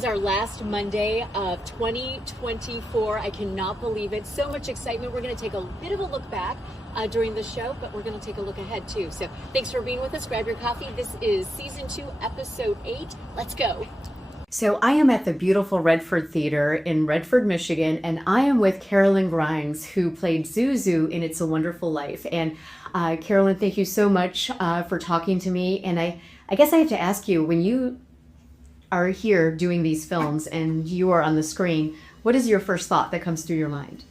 is our last Monday of 2024. I cannot believe it. So much excitement. We're going to take a bit of a look back during the show, but we're going to take a look ahead too. So thanks for being with us. Grab your coffee. This is season 2, episode 8. Let's go. So I am at the beautiful Redford Theater in Redford, Michigan, and I am with Carolyn Grimes, who played Zuzu in It's a Wonderful Life. And Carolyn, thank you so much for talking to me. And I guess I have to ask you, when you are here doing these films and you are on the screen, what is your first thought that comes through your mind?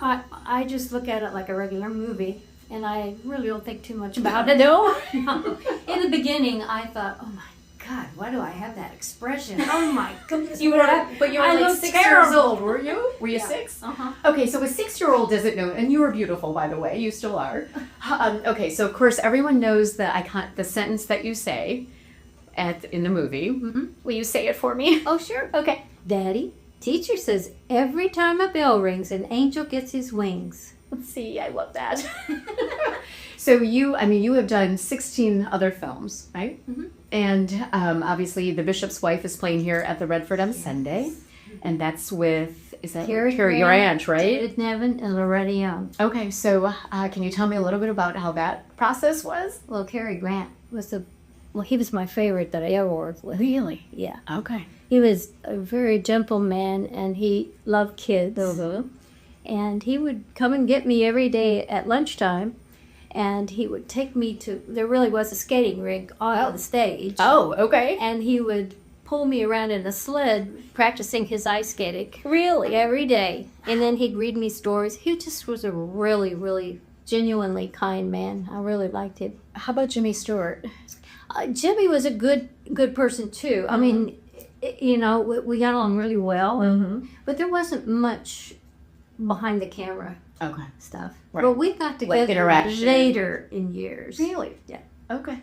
I just look at it like a regular movie, and I really don't think too much about it. No. In the beginning, I thought, oh my God, why do I have that expression? Oh my goodness. But you were like 6 years old, were you? Were you 6? Uh-huh. Okay, so a 6-year-old doesn't know, and you were beautiful, by the way. You still are. Okay, so of course everyone knows the sentence that you say in the movie. Mm-hmm. Will you say it for me? Oh, sure. Okay. Daddy, teacher says every time a bell rings, an angel gets his wings. Let's see, I love that. So you have done 16 other films, right? Mm-hmm. And obviously The Bishop's Wife is playing here at the Redford on Sunday. And that's with, is that Cary your aunt, right? David Nevin and Loretta Young. Okay, so can you tell me a little bit about how that process was? Well, Cary Grant was he was my favorite that I ever worked with. Really? Yeah. Okay. He was a very gentle man, and he loved kids. Mm-hmm. And he would come and get me every day at lunchtime, and he would take me to, there really was a skating rink on the stage. Oh, okay. And he would pull me around in a sled practicing his ice skating. Really? Every day. And then he'd read me stories. He just was a really, really genuinely kind man. I really liked him. How about Jimmy Stewart? Jimmy was a good person too. I mean, we got along really well, but there wasn't much behind the camera stuff. Right. But we got together interaction. later in years. Really? Yeah. Okay.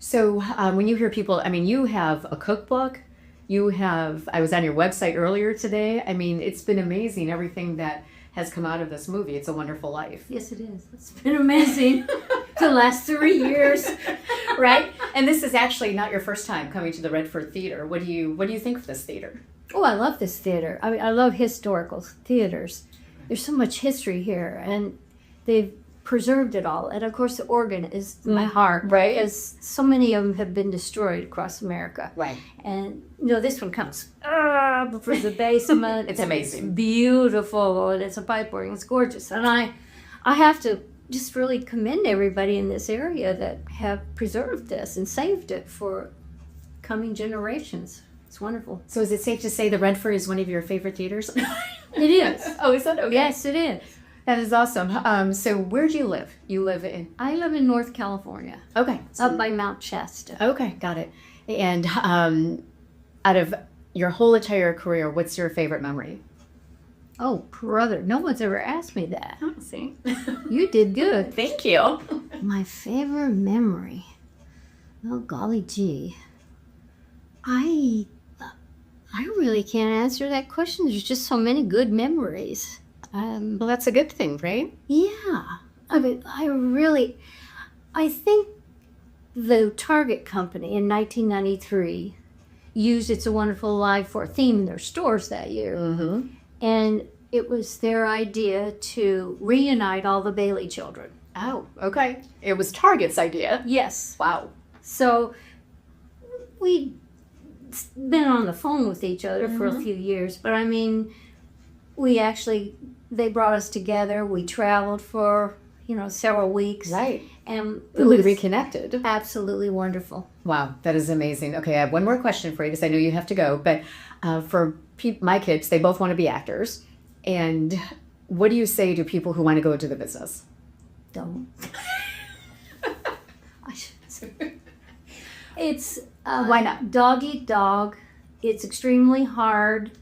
So when you hear people, you have a cookbook. I was on your website earlier today. It's been amazing, everything that has come out of this movie. It's a Wonderful Life. Yes, it is. It's been amazing the last 3 years. Right? And this is actually not your first time coming to the Redford Theater. What do you think of this theater? Oh, I love this theater. I love historical theaters. There's so much history here, and they've preserved it all. And of course, the organ is my heart, right? Because so many of them have been destroyed across America. Right. And this one comes for the basement. It's amazing. It's beautiful, and it's a pipe organ. It's gorgeous. And I have to just really commend everybody in this area that have preserved this and saved it for coming generations. It's wonderful. So is it safe to say the Redford is one of your favorite theaters? It is. Oh, is that okay? Yes, it is. That is awesome. So where do you live? You live in? I live in North California. Okay. Up by Mount Shasta. Okay, got it. And out of your whole entire career, what's your favorite memory? Oh, brother, no one's ever asked me that. Oh, see. You did good. Thank you. My favorite memory? Oh, golly gee. I really can't answer that question. There's just so many good memories. Well, that's a good thing, right? Yeah. I think the Target company in 1993 used It's a Wonderful Life for a theme in their stores that year. Mm-hmm. And it was their idea to reunite all the Bailey children. Oh, okay. It was Target's idea. Yes. Wow. So we'd been on the phone with each other for a few years, but they brought us together. We traveled for, several weeks. Right. And We reconnected. Absolutely wonderful. Wow, that is amazing. Okay, I have one more question for you because I know you have to go. But for my kids, they both want to be actors. And what do you say to people who want to go into the business? Don't. It's Why not? Dog eat dog. It's extremely hard.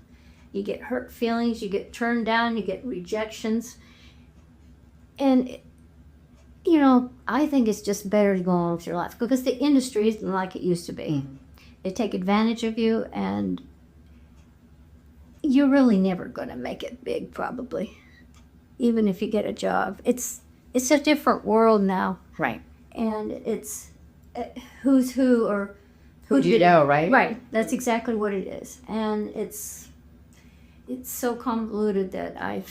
You get hurt feelings. You get turned down. You get rejections. And I think it's just better to go on with your life because the industry isn't like it used to be. Mm-hmm. They take advantage of you, and you're really never going to make it big, probably, even if you get a job. It's a different world now, Right. and it's who's who or Who do you know, right? Right. That's exactly what it is. And it's so convoluted that I'm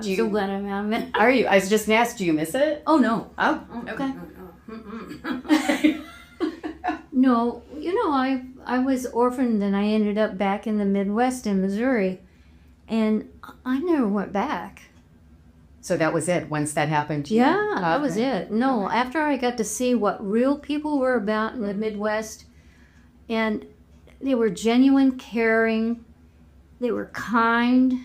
so glad I'm out of it. Are you? I was just gonna ask, do you miss it? Oh, no. Oh, okay. No, I was orphaned and I ended up back in the Midwest in Missouri, and I never went back. So that was it. Once that happened to you? Yeah, that was it. No, after I got to see what real people were about in the Midwest, and they were genuine, caring, they were kind,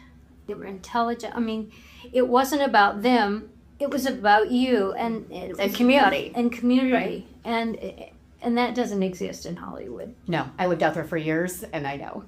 they were intelligent. I mean, it wasn't about them, it was about you and community. And community. And that doesn't exist in Hollywood. No, I lived out there for years, and I know.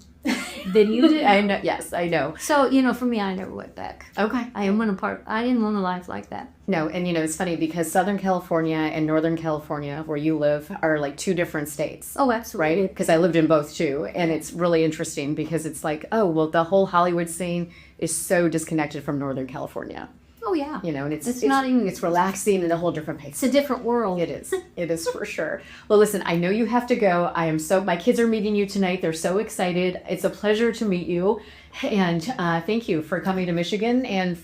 Then you did? I know. Yes, I know. So, for me, I never went back. Okay. I didn't want a life like that. No, and it's funny because Southern California and Northern California, where you live, are like two different states. Oh, absolutely. Right? Because I lived in both too, and it's really interesting because it's like, oh, well, the whole Hollywood scene is so disconnected from Northern California. Oh, yeah. And it's not even, it's relaxing in a whole different pace. It's a different world. It is. It is for sure. Well, listen, I know you have to go. My kids are meeting you tonight. They're so excited. It's a pleasure to meet you. And thank you for coming to Michigan and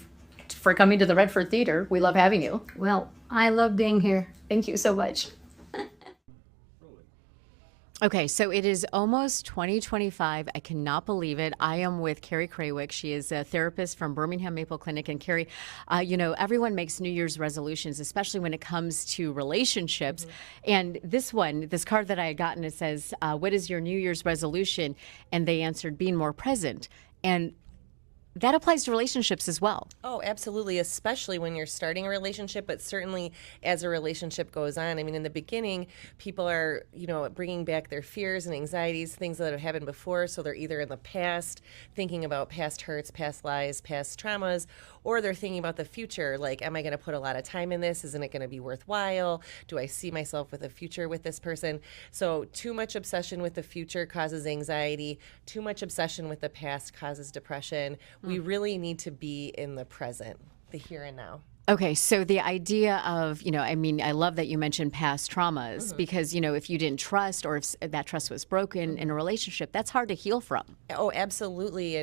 for coming to the Redford Theater. We love having you. Well, I love being here. Thank you so much. Okay, so it is almost 2025. I cannot believe it. I am with Carrie Craywick. She is a therapist from Birmingham Maple Clinic. And Carrie, everyone makes New Year's resolutions, especially when it comes to relationships. Mm-hmm. And this card that I had gotten, it says, what is your New Year's resolution? And they answered, being more present. And that applies to relationships as well. Oh, absolutely, especially when you're starting a relationship, but certainly as a relationship goes on. I mean, in the beginning, people are, bringing back their fears and anxieties, things that have happened before. So they're either in the past, thinking about past hurts, past lies, past traumas, or they're thinking about the future, like, am I going to put a lot of time in this? Isn't it going to be worthwhile? Do I see myself with a future with this person? So too much obsession with the future causes anxiety. Too much obsession with the past causes depression. We really need to be in the present, the here and now. Okay, so the idea of, I love that you mentioned past traumas because, if you didn't trust or if that trust was broken in a relationship, that's hard to heal from. Oh, absolutely.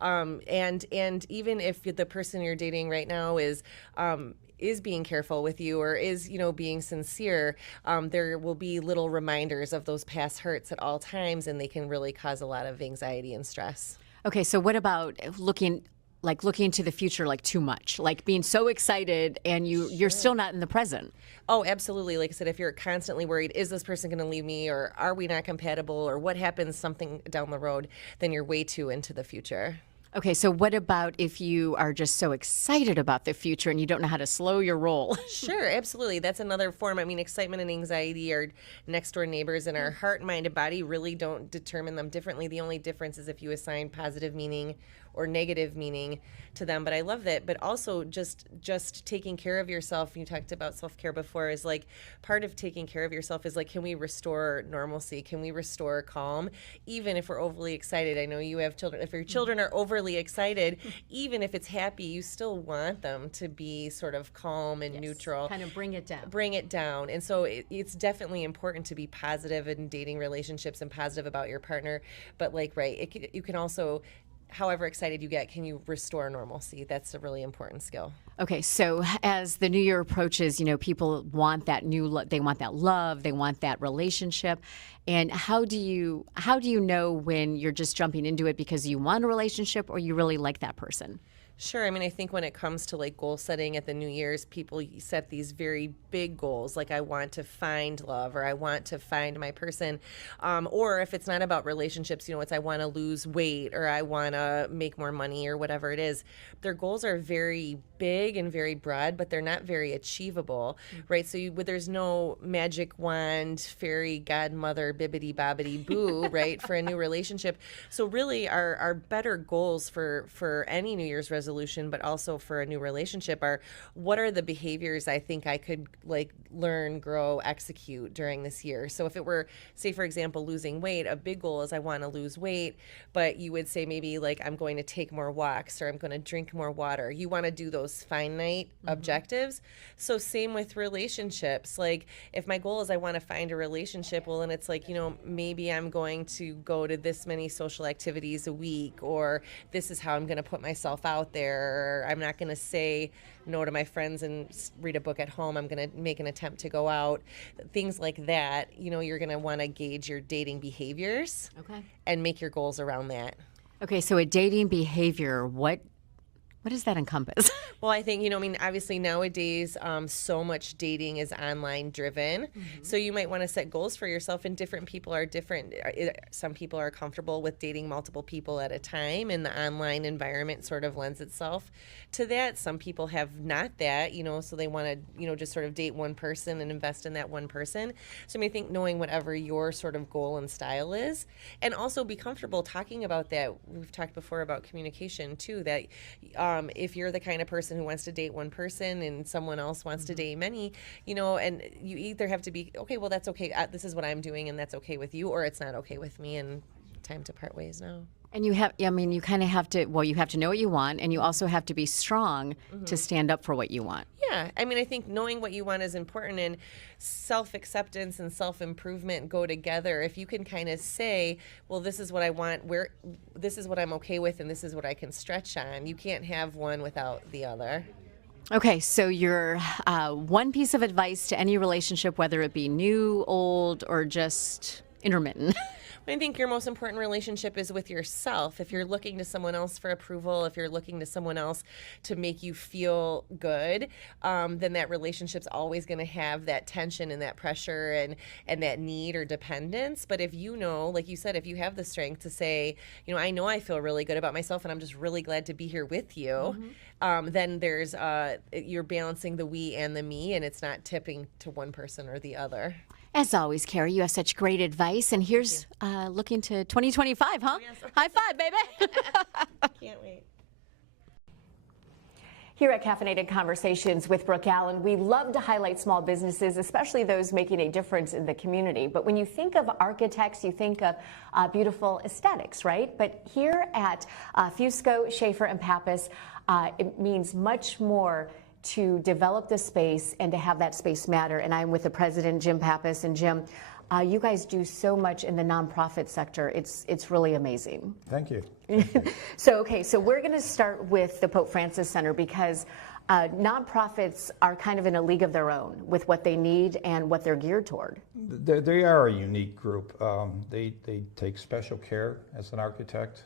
And even if the person you're dating right now is being careful with you or is, being sincere, there will be little reminders of those past hurts at all times, and they can really cause a lot of anxiety and stress. Okay, so what about looking to the future like too much, like being so excited and you're still not in the present? Oh, absolutely. Like I said, if you're constantly worried, is this person going to leave me, or are we not compatible, or what happens something down the road, then you're way too into the future. Okay, so what about if you are just so excited about the future and you don't know how to slow your roll? Sure, absolutely. That's another form. I mean, excitement and anxiety are next door neighbors, and our heart, mind, and body really don't determine them differently. The only difference is if you assign positive meaning or negative meaning to them. But I love that. But also just taking care of yourself. You talked about self-care before, is like part of taking care of yourself is like, can we restore normalcy? Can we restore calm? Even if we're overly excited. I know you have children. If your children are overly excited, even if it's happy, you still want them to be sort of calm and neutral. Kind of bring it down. Bring it down. And so it's definitely important to be positive in dating relationships and positive about your partner. But you can also, however excited you get, can you restore normalcy? That's a really important skill. Okay, so as the new year approaches, people want that they want that love, they want that relationship. And how do you know when you're just jumping into it because you want a relationship or you really like that person? Sure. I mean, I think when it comes to goal setting at the New Year's, people set these very big goals, like I want to find love or I want to find my person. Or if it's not about relationships, it's I want to lose weight or I want to make more money or whatever it is. Their goals are very big and very broad, but they're not very achievable, right? So there's no magic wand, fairy godmother, bibbity bobbity boo, right, for a new relationship. So really our better goals for any New Year's resolution resolution, but also for a new relationship, are what are the behaviors I think I could like learn, grow, execute during this year. So if it were, say, for example, losing weight, a big goal is I want to lose weight, but you would say maybe like I'm going to take more walks or I'm going to drink more water. You want to do those finite objectives. So same with relationships. Like if my goal is I want to find a relationship, well, then it's like, you know, maybe I'm going to go to this many social activities a week, or this is how I'm going to put myself out there. Or I'm not going to say no to my friends and read a book at home. I'm going to make an attempt to go out. Things like that, you know, you're going to want to gauge your dating behaviors and make your goals around that. Okay, so a dating behavior, what does that encompass? Well, I think, you know, I mean, obviously nowadays, so much dating is online driven. So you might want to set goals for yourself, and different people are different. Some people are comfortable with dating multiple people at a time, and the online environment sort of lends itself to that. Some people have not that, you know, so they want to, you know, just sort of date one person and invest in that one person. So I mean, I think knowing whatever your sort of goal and style is, and also be comfortable talking about that. We've talked before about communication too, that if you're the kind of person who wants to date one person and someone else wants to date many, you know, and you either have to be, okay, well, that's okay. This is what I'm doing and that's okay with you, or it's not okay with me and time to part ways now. And you have, I mean, you kind of have to, well, you have to know what you want, and you also have to be strong to stand up for what you want. Yeah, I mean, I think knowing what you want is important, and self-acceptance and self-improvement go together. If you can kind of say, well, this is what I want, this is what I'm okay with, and this is what I can stretch on. You can't have one without the other. Okay, so your one piece of advice to any relationship, whether it be new, old, or just intermittent. I think your most important relationship is with yourself. If you're looking to someone else for approval, if you're looking to someone else to make you feel good, then that relationship's always going to have that tension and that pressure and that need or dependence. But if you know, like you said, if you have the strength to say, you know I feel really good about myself and I'm just really glad to be here with you, then there's you're balancing the we and the me, and it's not tipping to one person or the other. As always, Carrie, you have such great advice. And here's looking to 2025, huh? Yes. High five, baby. Can't wait. Here at Caffeinated Conversations with Brooke Allen, we love to highlight small businesses, especially those making a difference in the community. But when you think of architects, you think of beautiful aesthetics, right? But here at Fusco, Schaefer, and Pappas, it means much more to develop the space and to have that space matter. And I'm with the president, Jim Pappas. And Jim, you guys do so much in the nonprofit sector. It's really amazing. Thank you. So we're going to start with the Pope Francis Center, because nonprofits are kind of in a league of their own with what they need and what they're geared toward. They are a unique group. They take special care as an architect.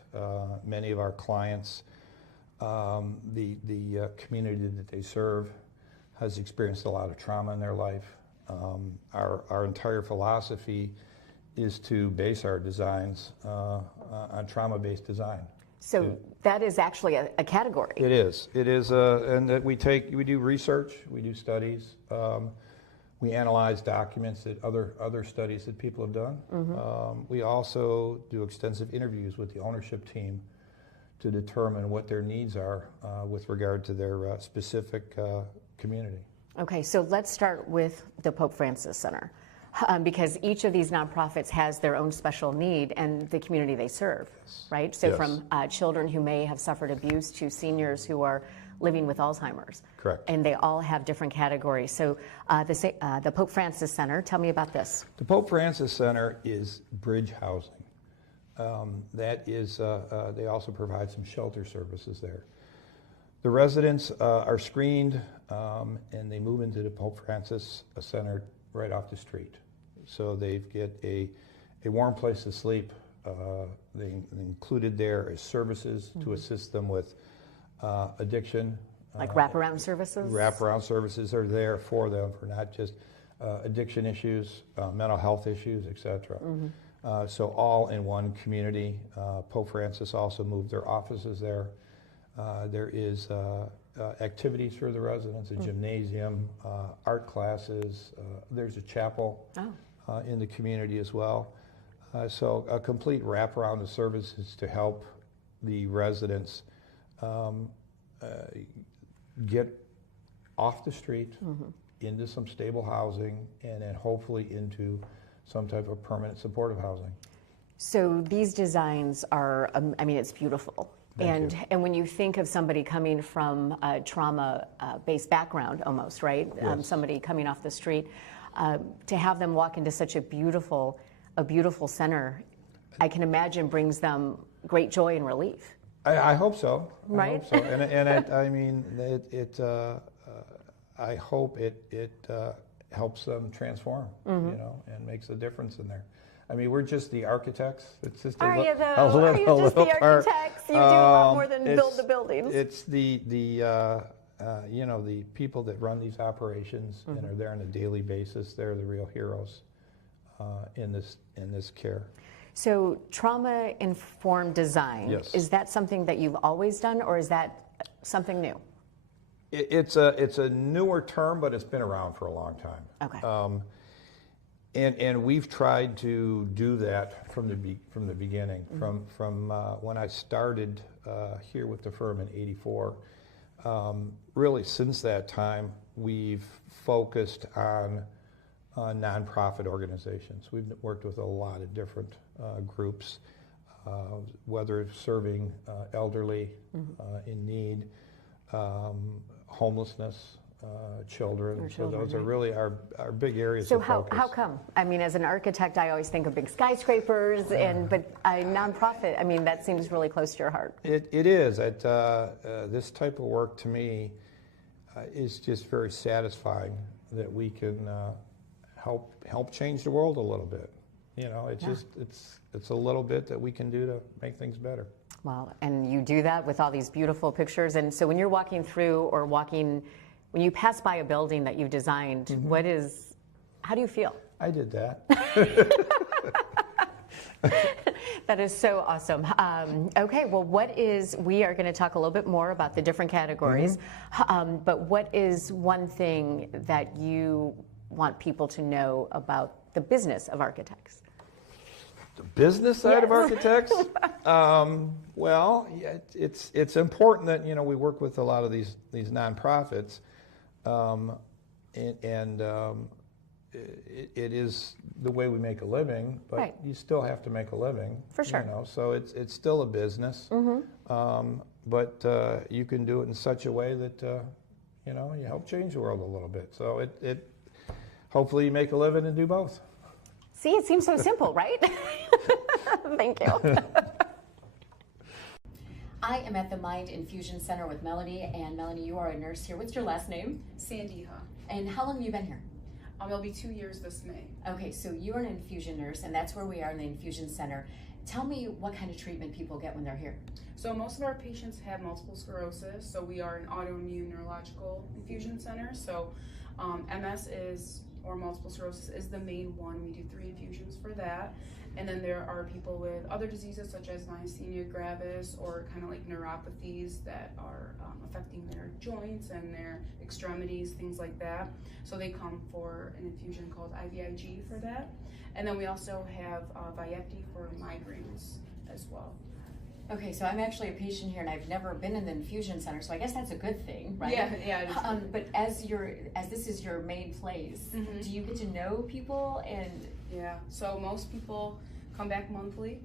Many of our clients, the community that they serve has experienced a lot of trauma in their life. Our entire philosophy is to base our designs on trauma-based design. So that is actually a category. It is, and that we do research, we do studies, we analyze documents that other studies that people have done. We also do extensive interviews with the ownership team to determine what their needs are with regard to their specific community. Okay, so let's start with the Pope Francis Center, because each of these nonprofits has their own special need and the community they serve, right? So from children who may have suffered abuse to seniors who are living with Alzheimer's. Correct. And they all have different categories. So the Pope Francis Center, tell me about this. The Pope Francis Center is bridge housing. That is, they also provide some shelter services there. The residents are screened and they move into the Pope Francis Center right off the street. So they get a warm place to sleep. They included there as services to assist them with addiction. Like wraparound services? Wraparound services are there for them for not just addiction issues, mental health issues, etc. So all in one community. Pope Francis also moved their offices there. There is activities for the residents, a gymnasium, art classes. There's a chapel in the community as well. So a complete wraparound of services to help the residents get off the street into some stable housing, and then hopefully into some type of permanent supportive housing. So these designs are, I mean, it's beautiful. Thank you. And when you think of somebody coming from a trauma-based background almost, right? Yes. Somebody coming off the street, to have them walk into such a beautiful center, I can imagine brings them great joy and relief. I hope so. Right? I hope so. And I mean, I hope it helps them transform, you know, and makes a difference in there. I mean, we're just the architects. It's just Are you though? a little, Are you just the part. architects? You do a lot more than build It's- the buildings. It's the you know, the people that run these operations and are there on a daily basis. They're the real heroes in this care. So trauma-informed design, Yes. is that something that you've always done, or is that something new? It's a newer term, but it's been around for a long time. Okay. And we've tried to do that from the beginning, from when I started here with the firm in '84. Really, since that time, we've focused on nonprofit organizations. We've worked with a lot of different groups, whether it's serving elderly in need, homelessness, children. So those are really our big areas So of focus. how come? I mean, as an architect, I always think of big skyscrapers, but a nonprofit, I mean, that seems really close to your heart. It is. This type of work to me is just very satisfying that we can help change the world a little bit. You know, it's a little bit that we can do to make things better. Well, and you do that with all these beautiful pictures. And so when you're walking through or when you pass by a building that you've designed, how do you feel? I did that. That is so awesome. Okay, well, we are going to talk a little bit more about the different categories, but what is one thing that you want people to know about the business of architects? The business side of architects? Well, yeah, it's important that, you know, we work with a lot of these nonprofits, it is the way we make a living, but Right. you still have to make a living. For sure. You know, so it's still a business, but you can do it in such a way that you know, you help change the world a little bit. So it hopefully you make a living and do both. See, it seems so simple, right? Thank you. I am at the Mind Infusion Center with Melanie, and Melanie, you are a nurse here. What's your last name? Sandeha. And how long have you been here? It'll be 2 years this May. Okay, so you're an infusion nurse, and that's where we are in the infusion center. Tell me what kind of treatment people get when they're here. So most of our patients have multiple sclerosis, so we are an autoimmune neurological infusion center. So MS or multiple sclerosis is the main one. We do 3 infusions for that. And then there are people with other diseases such as myasthenia gravis or kind of like neuropathies that are affecting their joints and their extremities, things like that. So they come for an infusion called IVIG for that. And then we also have Vyepti for migraines as well. Okay, so I'm actually a patient here, and I've never been in the infusion center, so I guess that's a good thing, right? Yeah, it is. But as this is your main place, do you get to know people and? Yeah, so most people come back monthly.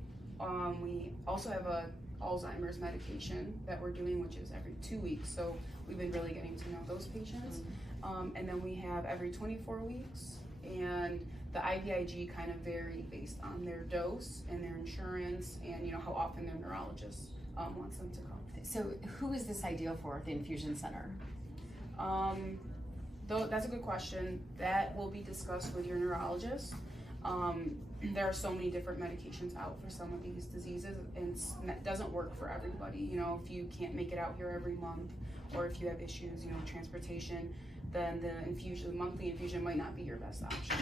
We also have a Alzheimer's medication that we're doing, which is every 2 weeks. So we've been really getting to know those patients. And then we have every 24 weeks. And the IVIG kind of vary based on their dose and their insurance and, you know, how often their neurologist wants them to come. So who is this ideal for, the infusion center? Though that's a good question. That will be discussed with your neurologist. There are so many different medications out for some of these diseases, and it doesn't work for everybody. You know, if you can't make it out here every month, or if you have issues, you know, transportation, then the monthly infusion might not be your best option.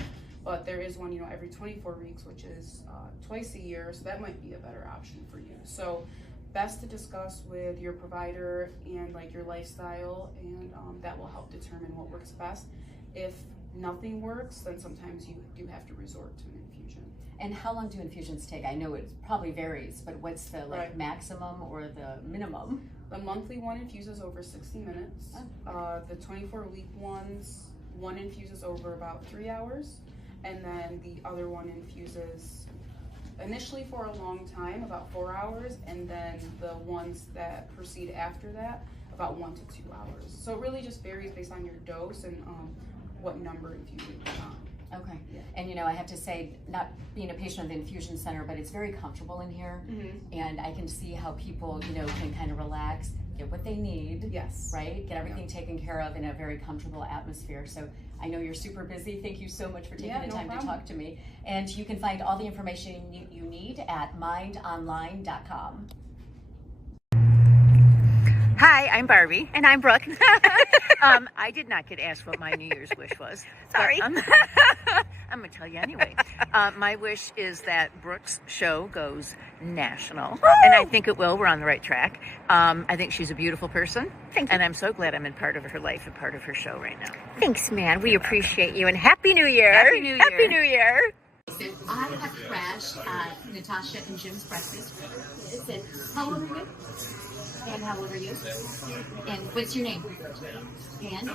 But there is one, you know, every 24 weeks, which is twice a year, so that might be a better option for you. So best to discuss with your provider and like your lifestyle, and that will help determine what works best. If nothing works, then sometimes you do have to resort to an infusion. And how long do infusions take? I know it probably varies, but what's the Right. maximum or the minimum? The monthly one infuses over 60 minutes. The 24-week ones, one infuses over about 3 hours, and then the other one infuses initially for a long time, about 4 hours, and then the ones that proceed after that, about 1 to 2 hours. So it really just varies based on your dose and what number infusion you're on. Okay. Yeah. And you know, I have to say, not being a patient of the infusion center, but it's very comfortable in here. And I can see how people, you know, can kind of relax, get what they need. Yes. Right? Get everything taken care of in a very comfortable atmosphere. So I know you're super busy. Thank you so much for taking the no time problem. to talk to me. And you can find all the information you need at mindonline.com. Hi, I'm Barbie. And I'm Brooke. I did not get asked what my New Year's wish was. Sorry. But, I'm going to tell you anyway. My wish is that Brooke's show goes national. And I think it will. We're on the right track. I think she's a beautiful person. Thank you. And I'm so glad I'm in part of her life and part of her show right now. Thanks, man. We appreciate you. And Happy New Year. Happy New Year. Happy New Year. So I have crashed Natasha and Jim's breakfast. Listen, how old are you? And how old are you? And what's your name? Ann.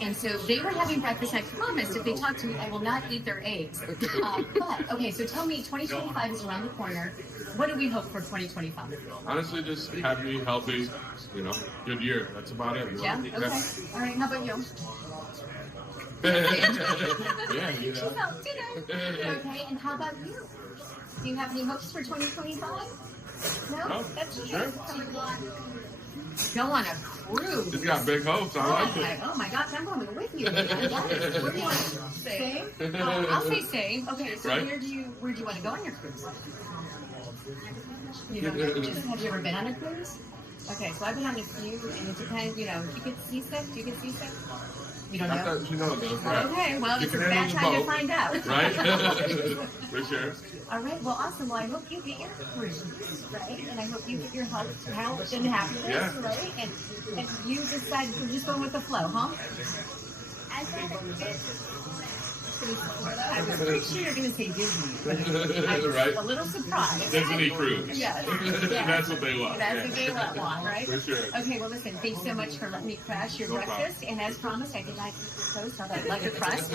And so they were having breakfast. I promised if they talk to me, I will not eat their eggs. But, okay, so tell me, 2025 is around the corner. What do we hope for 2025? Honestly, just happy, healthy, you know, good year. That's about it. Yeah? Okay. All right, how about you? Yeah, you know. Okay, and how about you? Do you have any hopes for 2025? No? Oh, That's sure. Go on a cruise. It's got big hopes. I like it. Oh my gosh, I'm going with you. What do you want? Same? I'll say same. Okay, so Right. where do you want to go on your cruise? You know, have you ever been on a cruise? Okay, so I've been on a few, and it depends, you know, do you get seasick? You don't I know? thought you know those, right? Okay, well, You it's a can bad handle the time to boat. find out. Right? For sure. All right, well, awesome. Well, I hope you get your cruise, right? And I hope you get your health and happiness, Yeah. right? And you decide you're just going with the flow, huh? I was pretty sure you're going to say Disney, but I was Right. a little surprised. Disney cruise. Yes. That's what they want. That's what they want, right? For sure. Okay, well, listen, thanks so much for letting me crash your No breakfast. And as promised, I did not eat your toast, although I'd love to crust.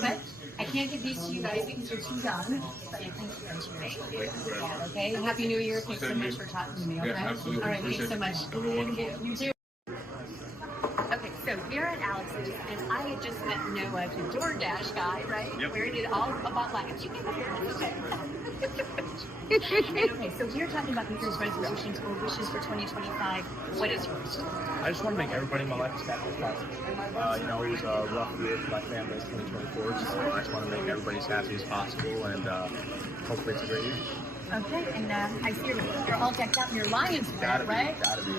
But I can't give these to you guys because you're too young. But I thank you. Yeah, okay? And Happy New Year. Thanks so much for talking to me, okay? Yeah, absolutely. All right, thanks so much. Have a wonderful one. You too. Okay, so we're at Alex's, and I had just met Noah, the DoorDash guy, right? Yep. Where it all about like, you can okay, so we're talking about New Year's resolutions or wishes for 2025. What is yours? I just want to make everybody in my life as happy as possible. You know, it was a rough year for my family in 2024, so I just want to make everybody as happy as possible, and hopefully it's a great year. Okay, and I see you're all decked out in your Lions wear, right? Gotta be.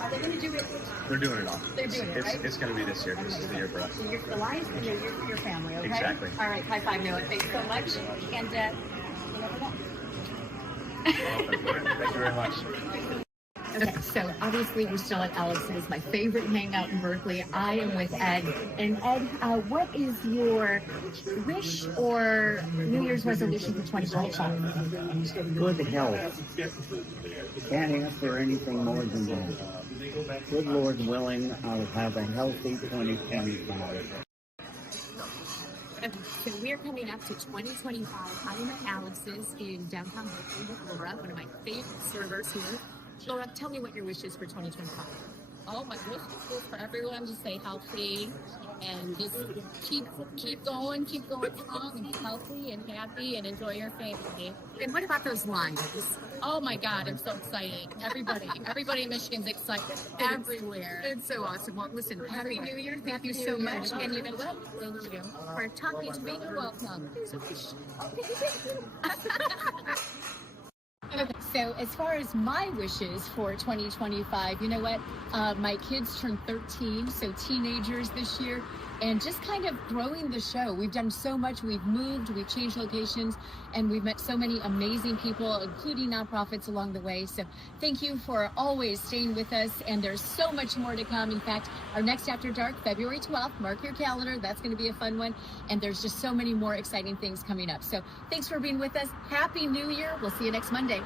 Are they going to do it? They're doing it all. They're doing it, right? It's going to be this year. This is the year for us. So you're the Lions and you're your family, okay? Exactly. All right, high five, Noah. Thanks so much. And you never know. Thank you very much. Okay, so obviously we're still at Alex's, my favorite hangout in Berkeley. I am with Ed. And Ed, what is your wish or New Year's resolution for 2025? Good health. Can't ask for anything more than that. Good Lord willing, I'll have a healthy 2025. So we're coming up to 2025. I am at Alex's in downtown Berkeley with Laura, one of my favorite servers here. Laura, tell me what your wish is for 2025. Oh, my wish is for everyone to stay healthy and just keep going strong and be healthy and happy and enjoy your family. And what about those lines? Oh my God, I'm so excited. Everybody in Michigan's excited everywhere. It's so awesome. Well, listen, Happy New Year. Thank you so much. And you know what? Thank you. For talking to me, You're welcome. Okay, so as far as my wishes for 2025, you know what? My kids turned 13, so teenagers this year, and just kind of growing the show. We've done so much. We've moved, we've changed locations, and we've met so many amazing people, including nonprofits along the way. So thank you for always staying with us, and there's so much more to come. In fact, our next After Dark, February 12th, mark your calendar. That's going to be a fun one, and there's just so many more exciting things coming up. So thanks for being with us. Happy New Year. We'll see you next Monday.